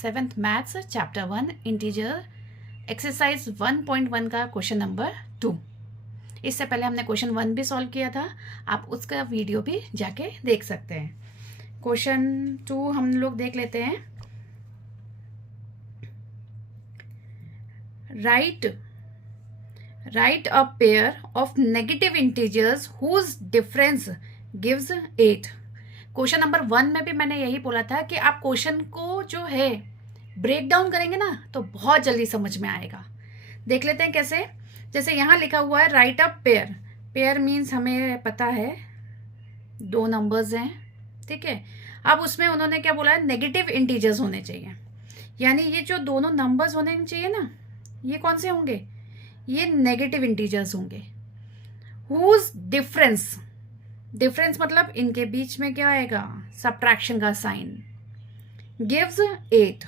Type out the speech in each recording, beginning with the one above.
7th maths chapter 1 integer exercise 1.1 का question number 2। इससे पहले हमने क्वेश्चन 1 भी सॉल्व किया था, आप उसका वीडियो भी जाके देख सकते हैं। क्वेश्चन 2 हम लोग देख लेते हैं। Write a pair of negative integers whose difference gives 8। Question number 1 में भी मैंने यही बोला था कि आप क्वेश्चन को जो है ब्रेक डाउन करेंगे ना तो बहुत जल्दी समझ में आएगा। देख लेते हैं कैसे। जैसे यहाँ लिखा हुआ है right up pair. Pair means हमें पता है दो नंबर्स हैं, ठीक है। अब उसमें उन्होंने क्या बोला है, नेगेटिव इंटीजर्स होने चाहिए। यानी ये जो दोनों नंबर्स होने चाहिए ना, ये कौन से होंगे, ये नेगेटिव इंटीजर्स होंगे। हुज डिफरेंस मतलब इनके बीच में क्या आएगा, सब्ट्रैक्शन का साइन। गिव्स 8।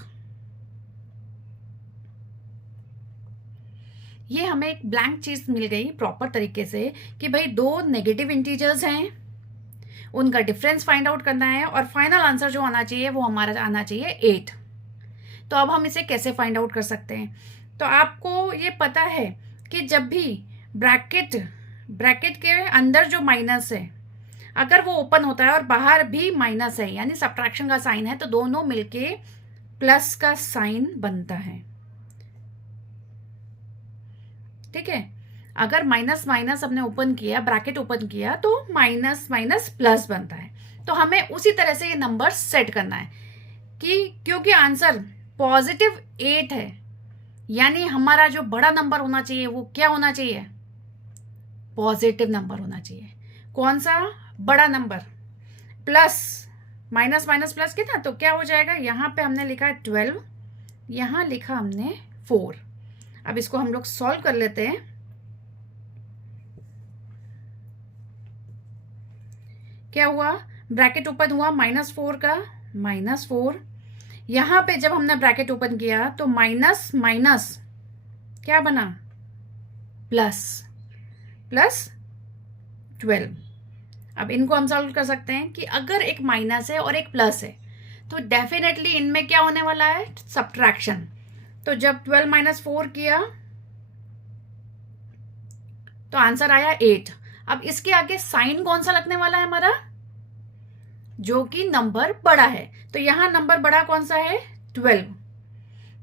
ये हमें एक ब्लैंक चीज मिल गई प्रॉपर तरीके से कि भाई दो नेगेटिव इंटीजर्स हैं, उनका डिफरेंस फाइंड आउट करना है और फाइनल आंसर जो आना चाहिए वो हमारा आना चाहिए 8। तो अब हम इसे कैसे फाइंड आउट कर सकते हैं। तो आपको ये पता है कि जब भी ब्रैकेट के अंदर जो माइनस है अगर वो ओपन होता है और बाहर भी माइनस है यानी सब्ट्रैक्शन का साइन है, तो दोनों मिलके प्लस का साइन बनता है, ठीक है। अगर माइनस माइनस हमने ओपन किया, ब्रैकेट ओपन किया, तो माइनस माइनस प्लस बनता है। तो हमें उसी तरह से ये नंबर सेट करना है कि क्योंकि आंसर पॉजिटिव 8 है, यानी हमारा जो बड़ा नंबर होना चाहिए वो क्या होना चाहिए, पॉजिटिव नंबर होना चाहिए। कौन सा बड़ा number, plus minus minus plus कितना, तो क्या हो जाएगा, यहाँ पे हमने लिखा है 12, यहाँ लिखा हमने 4। अब इसको हम लोग सॉल्व कर लेते हैं। क्या हुआ, ब्रैकेट ओपन हुआ -4 का, -4। यहां पे जब हमने ब्रैकेट ओपन किया तो माइनस माइनस क्या बना, प्लस 12। अब इनको हम सॉल्व कर सकते हैं कि अगर एक माइनस है और एक प्लस है तो डेफिनेटली इनमें क्या होने वाला है, सब्ट्रैक्शन। तो जब 12 - 4 किया तो आंसर आया 8। अब इसके आगे साइन कौन सा लगने वाला है हमारा, जो कि नंबर बड़ा है। तो यहां नंबर बड़ा कौन सा है, 12।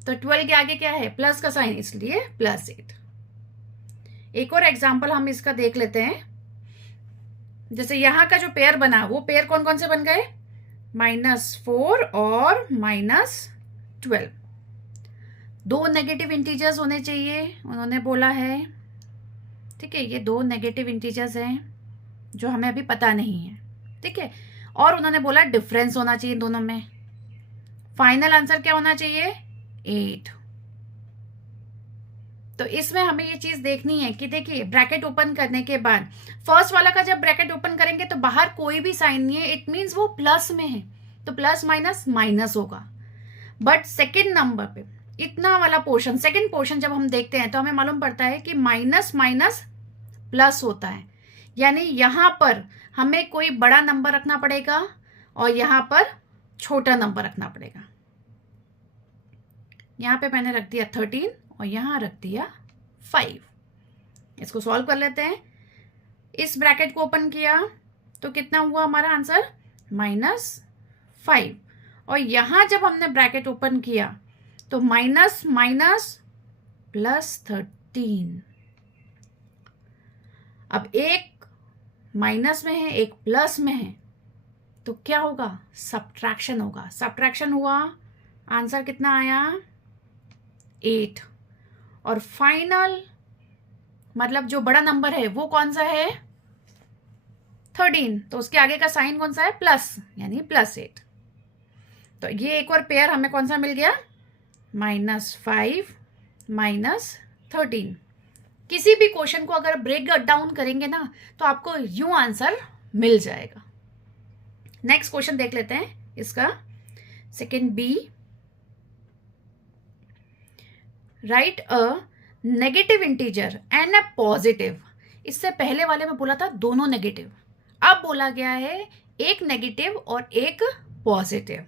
तो 12 के आगे क्या है, प्लस का साइन, इसलिए +8। एक और एग्जांपल हम इसका देख लेते हैं। जैसे यहां का जो पेयर बना, वो पेयर कौन कौन से बन गए, -4 और -12। दो नेगेटिव इंटीजर्स होने चाहिए उन्होंने बोला है, ठीक है। ये दो नेगेटिव इंटीजर्स हैं जो हमें अभी पता नहीं है, ठीक है। और उन्होंने बोला डिफरेंस होना चाहिए दोनों में। फाइनल आंसर क्या होना चाहिए, 8। तो इसमें हमें ये चीज देखनी है कि देखिए ब्रैकेट ओपन करने के बाद फर्स्ट वाला का जब ब्रैकेट ओपन करेंगे तो बाहर कोई भी साइन नहीं है, इट मीन्स वो प्लस में है, तो प्लस माइनस माइनस होगा। बट सेकेंड नंबर पे इतना वाला पोर्शन, सेकेंड पोर्शन जब हम देखते हैं तो हमें मालूम पड़ता है कि माइनस माइनस प्लस होता है, यानी यहां पर हमें कोई बड़ा नंबर रखना पड़ेगा और यहां पर छोटा नंबर रखना पड़ेगा। यहां पे मैंने रख दिया 13 और यहां रख दिया 5। इसको सॉल्व कर लेते हैं। इस ब्रैकेट को ओपन किया तो कितना हुआ हमारा आंसर, -5। और यहां जब हमने ब्रैकेट ओपन किया तो माइनस माइनस +13। अब एक माइनस में है एक प्लस में है, तो क्या होगा, सब्ट्रैक्शन होगा। सब्ट्रैक्शन हुआ, आंसर कितना आया, 8। और फाइनल मतलब जो बड़ा नंबर है वो कौन सा है, 13। तो उसके आगे का साइन कौन सा है, प्लस, यानी +8। तो ये एक और पेयर हमें कौन सा मिल गया, -5 -13। किसी भी क्वेश्चन को अगर ब्रेक डाउन करेंगे ना तो आपको यूं आंसर मिल जाएगा। नेक्स्ट क्वेश्चन देख लेते हैं इसका, second B. Write a negative integer and a positive. इससे पहले वाले में बोला था दोनों नेगेटिव, अब बोला गया है एक नेगेटिव और एक पॉजिटिव,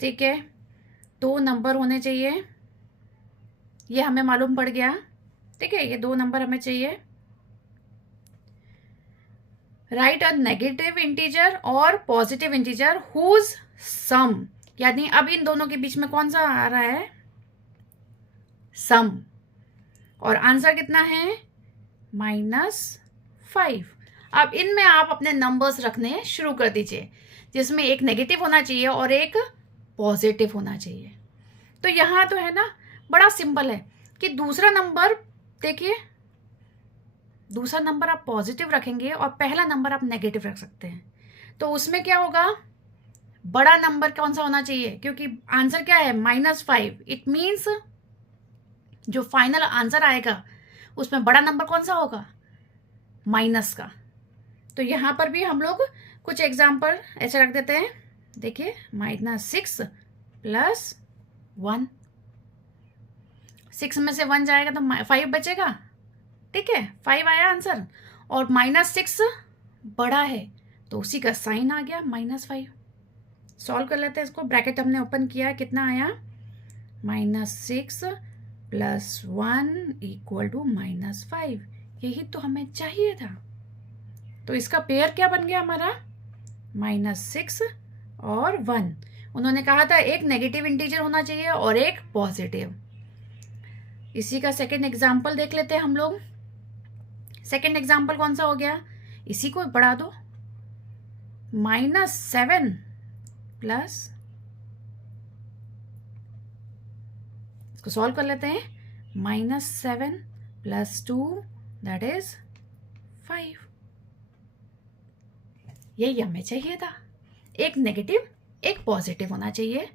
ठीक है। 2 नंबर होने चाहिए, ये हमें मालूम पड़ गया। ठीक है, ये 2 नंबर हमें चाहिए। राइट अ नेगेटिव इंटीजर और पॉजिटिव इंटीजर हुज सम, यानी अब इन दोनों के बीच में कौन सा आ रहा है, सम, और आंसर कितना है, -5। अब इनमें आप अपने नंबर्स रखने शुरू कर दीजिए, जिसमें एक नेगेटिव होना चाहिए और एक पॉजिटिव होना चाहिए। तो यहाँ तो है ना, बड़ा सिंपल है कि दूसरा नंबर, देखिए दूसरा नंबर आप पॉजिटिव रखेंगे और पहला नंबर आप नेगेटिव रख सकते हैं, तो उसमें क्या होगा, बड़ा नंबर कौन सा होना चाहिए, क्योंकि आंसर क्या है, -5। इट मीन्स जो फाइनल आंसर आएगा उसमें बड़ा नंबर कौन सा होगा, माइनस का। तो यहाँ पर भी हम लोग कुछ एग्जाम्पल ऐसे रख देते हैं। देखिए -6 + 1, 6 में से 1 जाएगा तो 5 बचेगा। ठीक है, 5 आया आंसर, और -6 बड़ा है तो उसी का साइन आ गया -5। सॉल्व कर लेते हैं इसको, ब्रैकेट हमने ओपन किया, कितना आया, -6 + 1 = -5। यही तो हमें चाहिए था। तो इसका पेयर क्या बन गया हमारा, -6 और 1। उन्होंने कहा था एक नेगेटिव इंटीजर होना चाहिए और एक पॉजिटिव। इसी का सेकंड एग्जाम्पल देख लेते हैं हम लोग। सेकंड एग्जाम्पल कौन सा हो गया, इसी को बढ़ा दो, -7 प्लस, इसको सॉल्व कर लेते हैं, -7 + 2 = 5। यही हमें चाहिए था, एक नेगेटिव एक पॉजिटिव होना चाहिए।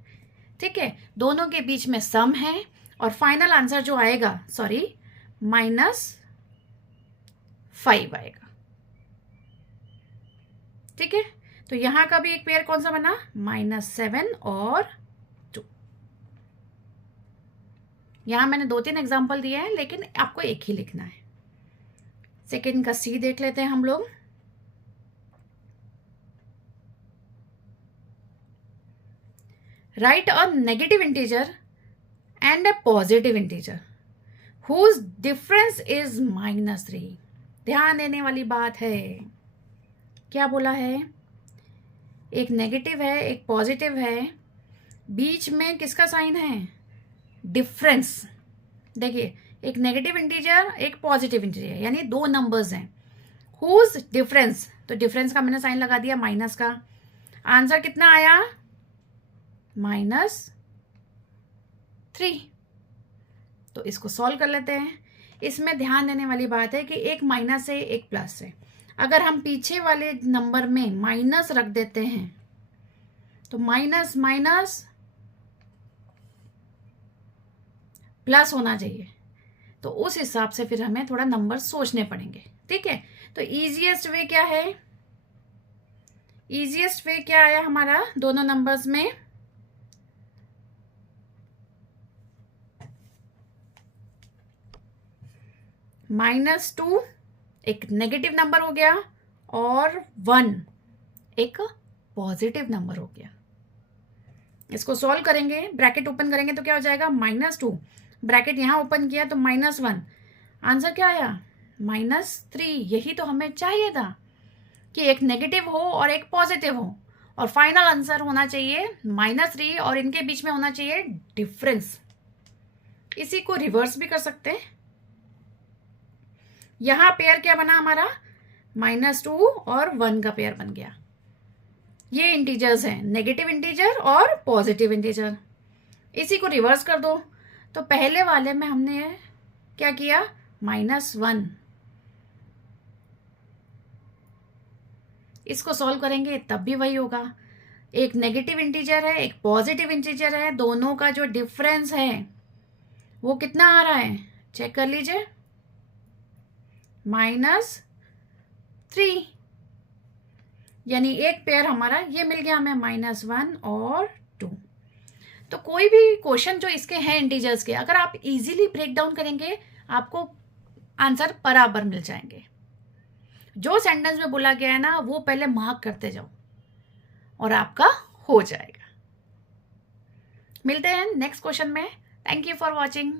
ठीक है, दोनों के बीच में सम है और फाइनल आंसर जो आएगा, सॉरी, -5 आएगा। ठीक है, तो यहां का भी एक पेयर कौन सा बना, -7 और 2। यहां मैंने 2-3 एग्जाम्पल दिए हैं, लेकिन आपको एक ही लिखना है। सेकेंड का सी देख लेते हैं हम लोग। Write a negative integer and a positive integer whose difference is -3। ध्यान देने वाली बात है, क्या बोला है, एक नेगेटिव है एक पॉजिटिव है, बीच में किसका साइन है, डिफरेंस। देखिए, एक नेगेटिव इंटीजर एक पॉजिटिव इंटीजर, यानी 2 नंबर्स हैं, हुज डिफरेंस, तो डिफरेंस का मैंने साइन लगा दिया माइनस का। आंसर कितना आया, -3। तो इसको सॉल्व कर लेते हैं। इसमें ध्यान देने वाली बात है कि एक माइनस है एक प्लस है। अगर हम पीछे वाले नंबर में माइनस रख देते हैं तो माइनस माइनस प्लस होना चाहिए, तो उस हिसाब से फिर हमें थोड़ा नंबर सोचने पड़ेंगे। ठीक है, तो इजीएस्ट वे क्या है, इजीएस्ट वे क्या आया हमारा दोनों नंबर्स में, -2 एक नेगेटिव नंबर हो गया और 1 एक पॉजिटिव नंबर हो गया। इसको सॉल्व करेंगे, ब्रैकेट ओपन करेंगे तो क्या हो जाएगा, -2, ब्रैकेट यहां ओपन किया तो -1, आंसर क्या आया, -3। यही तो हमें चाहिए था कि एक नेगेटिव हो और एक पॉजिटिव हो, और फाइनल आंसर होना चाहिए -3 और इनके बीच में होना चाहिए डिफरेंस। इसी को रिवर्स भी कर सकते हैं। यहां पेयर क्या बना हमारा, -2 और 1 का पेयर बन गया। ये इंटीजर्स हैं, नेगेटिव इंटीजर और पॉजिटिव इंटीजर। इसी को रिवर्स कर दो, तो पहले वाले में हमने क्या किया, -1, इसको सॉल्व करेंगे तब भी वही होगा। एक नेगेटिव इंटीजर है एक पॉजिटिव इंटीजर है, दोनों का जो डिफरेंस है वो कितना आ रहा है, चेक कर लीजिए, -3, यानी एक पेयर हमारा ये मिल गया हमें, -1 और 2। तो कोई भी क्वेश्चन जो इसके हैं इंटीजर्स के, अगर आप इजीली ब्रेक डाउन करेंगे आपको आंसर बराबर मिल जाएंगे। जो सेंटेंस में बोला गया है ना वो पहले मार्क करते जाओ और आपका हो जाएगा। मिलते हैं नेक्स्ट क्वेश्चन में। Thank you for watching.